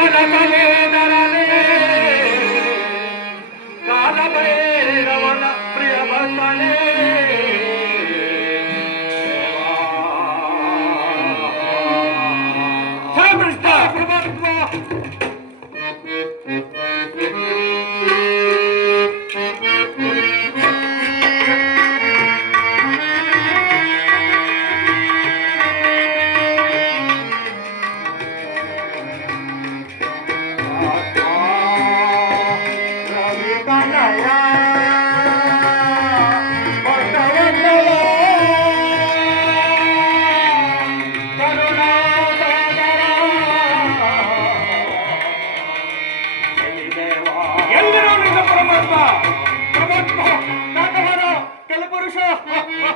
no, no, no.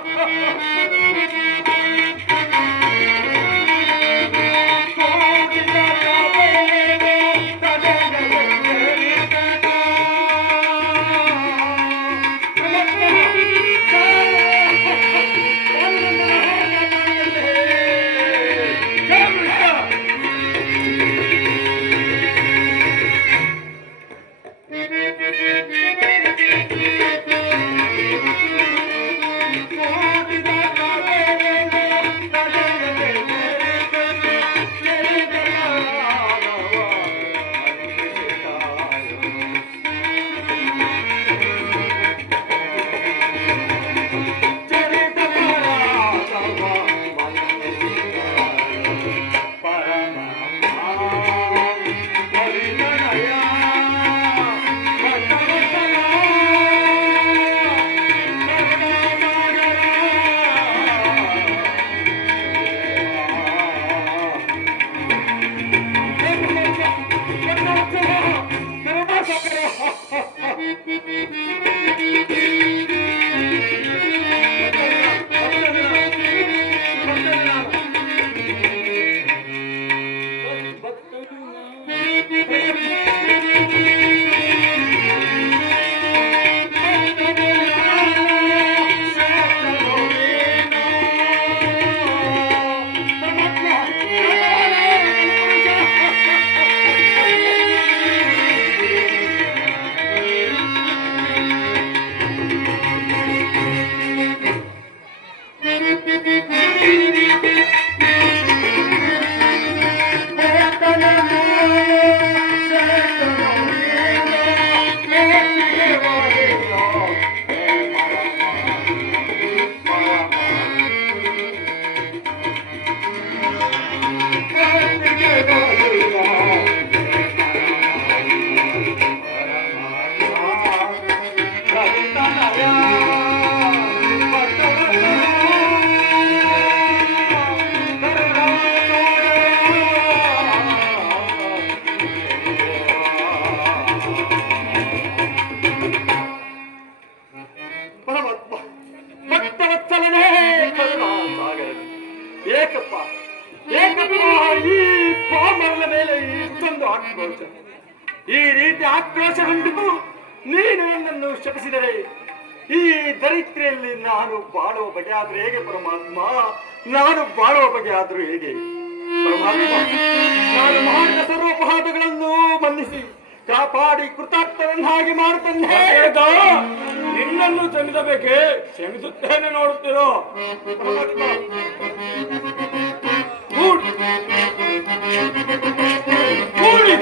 Thank you. ಈ ರೀತಿ ಆಕ್ರೋಶ ಹೊಂದಿದ್ದು ನೀನು ನನ್ನನ್ನು ಶಪಿಸಿದರೆ ಈ ದರಿದ್ರೆಯಲ್ಲಿ ನಾನು ಬಾಳುವ ಬಗೆ ಆದ್ರೂ ಹೇಗೆ ಪರಮಾತ್ಮ? ನಾನು ಬಾಳುವ ಬಗೆ ಆದ್ರೂ ಹೇಗೆ? ಪರಮಾತ್ಮ ನಾನು ಮಾಡಿದ ಸರ್ವಪರಾಧಗಳನ್ನು ಮನ್ನಿಸಿ ಕಾಪಾಡಿ ಕೃತಾರ್ಥನನ್ನಾಗಿ ಮಾಡುತ್ತೇನೆ. ನಿನ್ನನ್ನು ಕ್ಷಮಿಸಬೇಕೆ? ಕ್ಷಮಿಸುತ್ತೇನೆ ನೋಡುತ್ತಿರೋ? ಕೂಡಿ-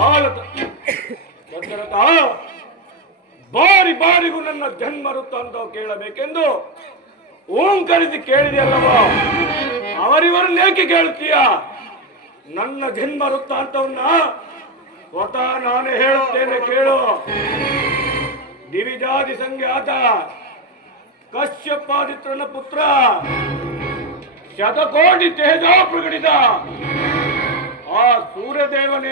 ಭಾರತ. ಬಾರಿ ಬಾರಿಗೂ ನನ್ನ ಜನ್ಮ ಅಂತ ಕೇಳಬೇಕೆಂದು ಓಂಕರಿಸಿ ಕೇಳಿದೆಯಲ್ಲವ? ಅವರಿವರನ್ನೇಕೆ ಕೇಳುತ್ತೀಯ? ನನ್ನ ಜನ್ಮ ವೃತ್ತಾಂತವನ್ನ ಸ್ವತಃ ನಾನೇ ಹೇಳುತ್ತೇನೆ ಕೇಳು. ದಿವಿಜಾದಿ ಸಂಖ್ಯಾತ ಕಶ್ಯಪಾದಿತ್ರನ ಪುತ್ರ, ಶತಕೋಟಿ ತೇಜ ಪ್ರಕಟಿತ ಆ ಸೂರ್ಯದೇವನೇ